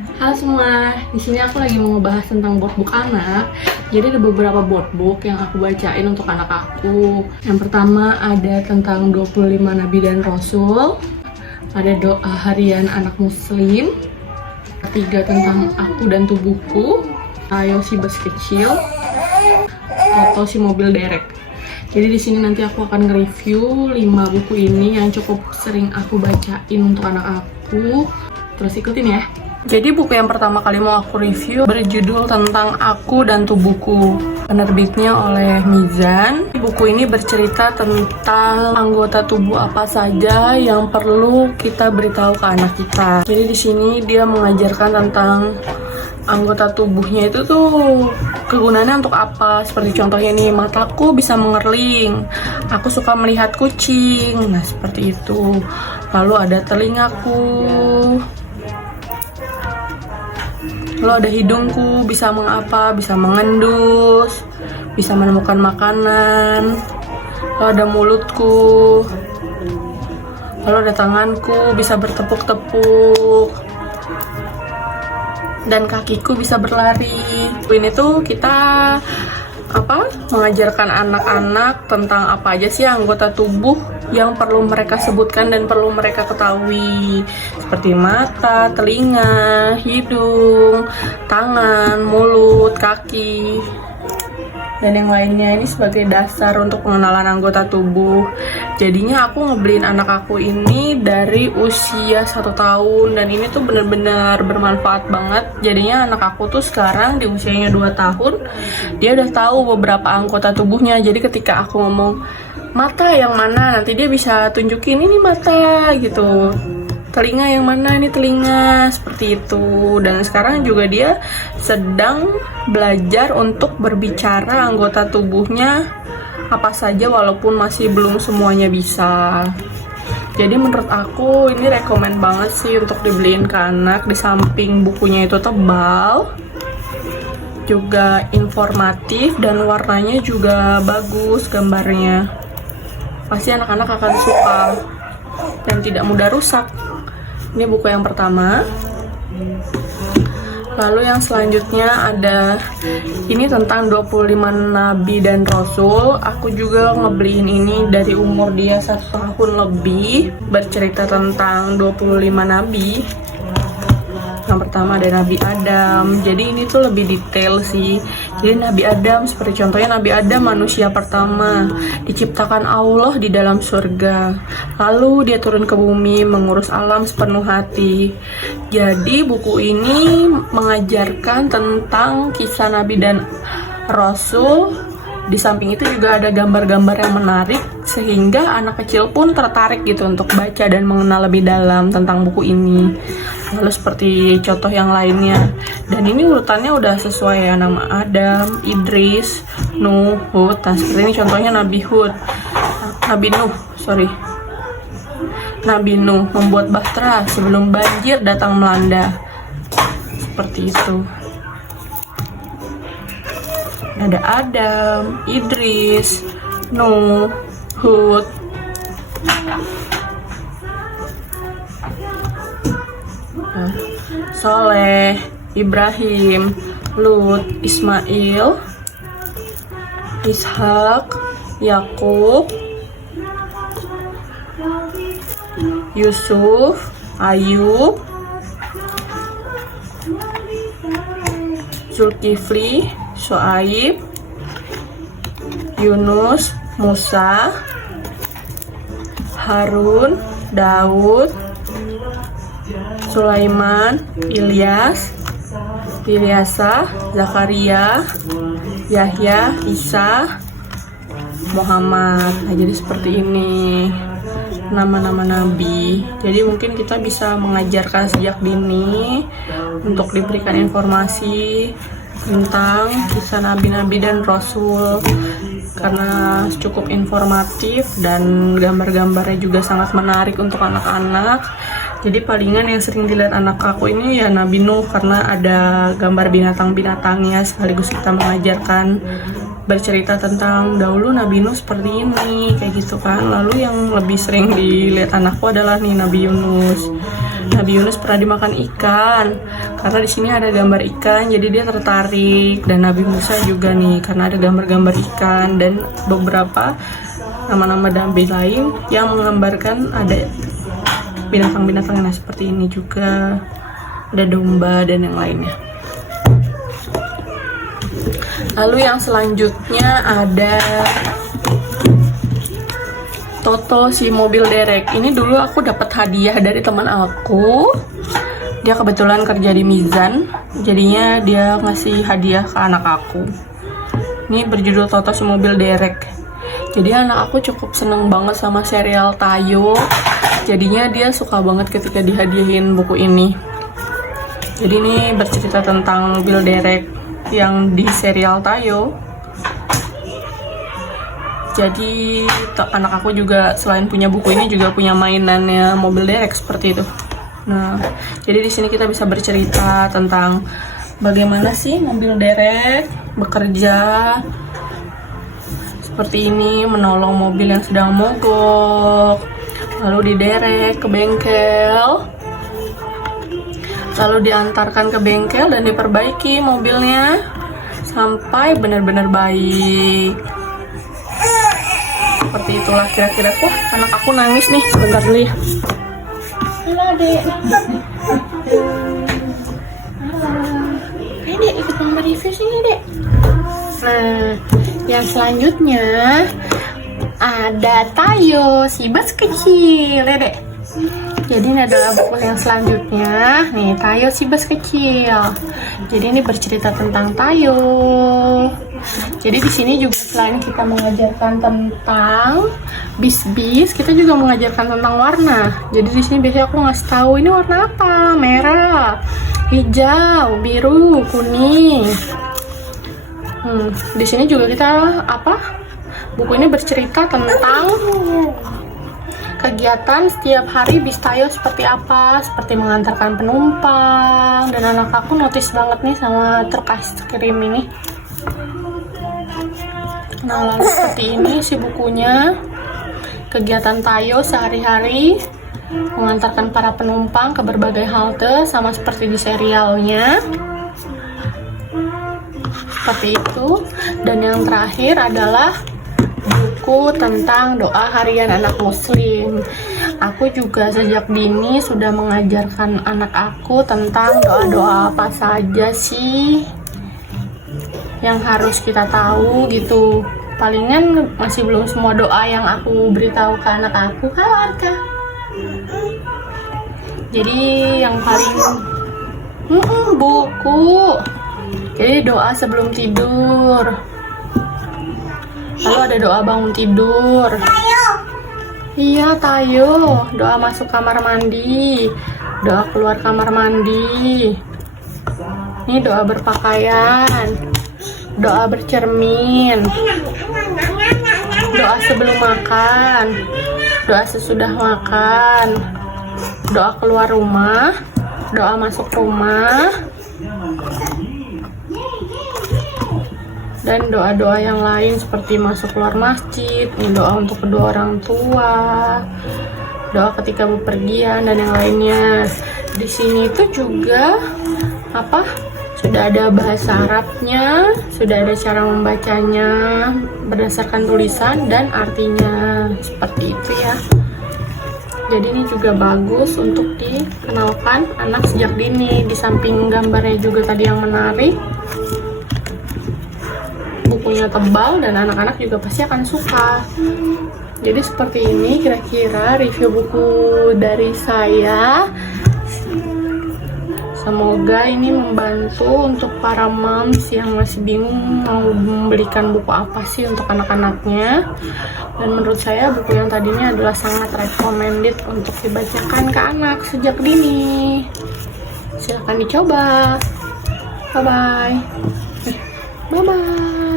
Halo semua, di sini aku lagi mau ngebahas tentang boardbook anak. Jadi ada beberapa boardbook yang aku bacain untuk anak aku. Yang pertama ada tentang 25 Nabi dan Rasul. Ada doa harian anak muslim. Ketiga tentang aku dan tubuhku. Ayo si bus kecil. Atau si mobil derek. Jadi di sini nanti aku akan nge-review 5 buku ini yang cukup sering aku bacain untuk anak aku. Terus ikutin ya. Jadi buku yang pertama kali mau aku review berjudul tentang Aku dan Tubuhku. Penerbitnya oleh Mizan. Buku ini bercerita tentang anggota tubuh apa saja yang perlu kita beritahu ke anak kita. Jadi di sini dia mengajarkan tentang anggota tubuhnya itu tuh kegunaannya untuk apa. Seperti contohnya nih, mataku bisa mengerling, aku suka melihat kucing. Nah seperti itu. Lalu ada telingaku, lalu ada hidungku, bisa mengapa, bisa mengendus, bisa menemukan makanan. Lalu ada mulutku, lalu ada tanganku, bisa bertepuk-tepuk, dan kakiku bisa berlari. Ini tuh kita mengajarkan anak-anak tentang apa aja sih anggota tubuh yang perlu mereka sebutkan dan perlu mereka ketahui, seperti mata, telinga, hidung, tangan, mulut, kaki, dan yang lainnya. Ini sebagai dasar untuk pengenalan anggota tubuh. Jadinya aku ngebeliin anak aku ini dari usia 1 tahun, dan ini tuh bener-bener bermanfaat banget. Jadinya anak aku tuh sekarang di usianya 2 tahun, dia udah tahu beberapa anggota tubuhnya. Jadi ketika aku ngomong mata yang mana, nanti dia bisa tunjukin ini mata gitu. Telinga yang mana, ini telinga, seperti itu. Dan sekarang juga dia sedang belajar untuk berbicara anggota tubuhnya apa saja, walaupun masih belum semuanya bisa. Jadi menurut aku ini rekomen banget sih untuk dibeliin ke anak. Di samping bukunya itu tebal, juga informatif, dan warnanya juga bagus gambarnya. Pasti anak-anak akan suka dan tidak mudah rusak. Ini buku yang pertama. Lalu yang selanjutnya ada ini tentang 25 Nabi dan Rasul. Aku juga ngebeliin ini dari umur dia 1 tahun lebih. Bercerita tentang 25 Nabi. Yang pertama ada Nabi Adam. Jadi ini tuh lebih detail sih. Jadi Nabi Adam, seperti contohnya Nabi Adam manusia pertama, diciptakan Allah di dalam surga. Lalu dia turun ke bumi mengurus alam sepenuh hati. Jadi buku ini mengajarkan tentang kisah Nabi dan Rasul. Di samping itu juga ada gambar-gambar yang menarik, sehingga anak kecil pun tertarik gitu untuk baca dan mengenal lebih dalam tentang buku ini. Lalu seperti contoh yang lainnya. Dan ini urutannya udah sesuai ya, nama Adam, Idris, Nuh, Hud. Nah seperti ini contohnya Nabi Nuh membuat bahtera sebelum banjir datang melanda. Seperti itu. Ada Adam, Idris, Nuh, Hud. Soleh, Ibrahim, Lut, Ismail, Ishak, Yakub, Yusuf, Ayub, Zulkifli, Shu'aib, Yunus, Musa, Harun, Daud, Sulaiman, Ilyas, Ilyasa, Zakaria, Yahya, Isa, Muhammad. Nah jadi seperti ini nama-nama nabi. Jadi mungkin kita bisa mengajarkan sejak dini untuk diberikan informasi tentang kisah nabi-nabi dan rasul, karena cukup informatif dan gambar-gambarnya juga sangat menarik untuk anak-anak. Jadi palingan yang sering dilihat anak aku ini ya Nabi Nuh, karena ada gambar binatang-binatangnya, sekaligus kita mengajarkan bercerita tentang dahulu Nabi Nuh seperti ini, kayak gitu kan. Lalu yang lebih sering dilihat anakku adalah nih Nabi Yunus. Nabi Yunus pernah dimakan ikan, karena di sini ada gambar ikan, jadi dia tertarik. Dan Nabi Musa juga nih, karena ada gambar-gambar ikan dan beberapa nama-nama nabi lain yang menggambarkan ada binatang-binatang yang seperti ini juga, ada domba dan yang lainnya. Lalu yang selanjutnya ada Toto si mobil derek. Ini dulu aku dapat hadiah dari teman aku. Dia kebetulan kerja di Mizan, jadinya dia ngasih hadiah ke anak aku. Ini berjudul Toto si mobil derek. Jadi anak aku cukup seneng banget sama serial Tayo. Jadinya dia suka banget ketika dihadiahin buku ini. Jadi ini bercerita tentang mobil derek yang di serial Tayo. Jadi anak aku juga selain punya buku ini juga punya mainannya mobil derek seperti itu. Nah, jadi di sini kita bisa bercerita tentang bagaimana sih mobil derek bekerja seperti ini, menolong mobil yang sedang mogok, lalu diderek ke bengkel, lalu diantarkan ke bengkel dan diperbaiki mobilnya sampai benar-benar baik. Seperti itulah kira-kira. Wah, anak aku nangis nih, sebentar dulu ya. Halo adek. Halo dek, ikut mama review sini dek. Nah, yang selanjutnya ada Tayo si bas kecil ya dek. Jadi ini adalah buku yang selanjutnya. Nih, Tayo si bas kecil. Jadi ini bercerita tentang Tayo. Jadi di sini juga selain kita mengajarkan tentang bis-bis, kita juga mengajarkan tentang warna. Jadi di sini biasanya aku ngasih tahu ini warna apa, merah, hijau, biru, kuning. Di sini juga kita buku ini bercerita tentang kegiatan setiap hari bis Tayo seperti apa, seperti mengantarkan penumpang. Dan anak aku notice banget nih sama truk es krim ini. Nah, lalu seperti ini sih bukunya. Kegiatan Tayo sehari-hari mengantarkan para penumpang ke berbagai halte, sama seperti di serialnya. Seperti itu. Dan yang terakhir adalah buku tentang doa harian anak muslim. Aku juga sejak dini sudah mengajarkan anak aku tentang doa-doa apa saja sih yang harus kita tahu gitu. Palingan masih belum semua doa yang aku beritahu ke anak aku kan. Jadi yang paling buku. Jadi doa sebelum tidur. Lalu ada doa bangun tidur. Iya, Tayo. Doa masuk kamar mandi. Doa keluar kamar mandi. Ini doa berpakaian. Doa bercermin. Doa sebelum makan. Doa sesudah makan. Doa keluar rumah. Doa masuk rumah. Dan doa-doa yang lain seperti masuk keluar masjid, ini doa untuk kedua orang tua, doa ketika bepergian dan yang lainnya. Di sini itu juga sudah ada bahasa Arabnya, sudah ada cara membacanya berdasarkan tulisan dan artinya seperti itu ya. Jadi ini juga bagus untuk dikenalkan anak sejak dini. Di samping gambarnya juga tadi yang menarik, bukunya tebal dan anak-anak juga pasti akan suka. Jadi seperti ini kira-kira review buku dari saya. Semoga ini membantu untuk para moms yang masih bingung mau membelikan buku apa sih untuk anak-anaknya. Dan menurut saya buku yang tadi ini adalah sangat recommended untuk dibacakan ke anak sejak dini. Silahkan dicoba. Bye-bye. Bye-bye.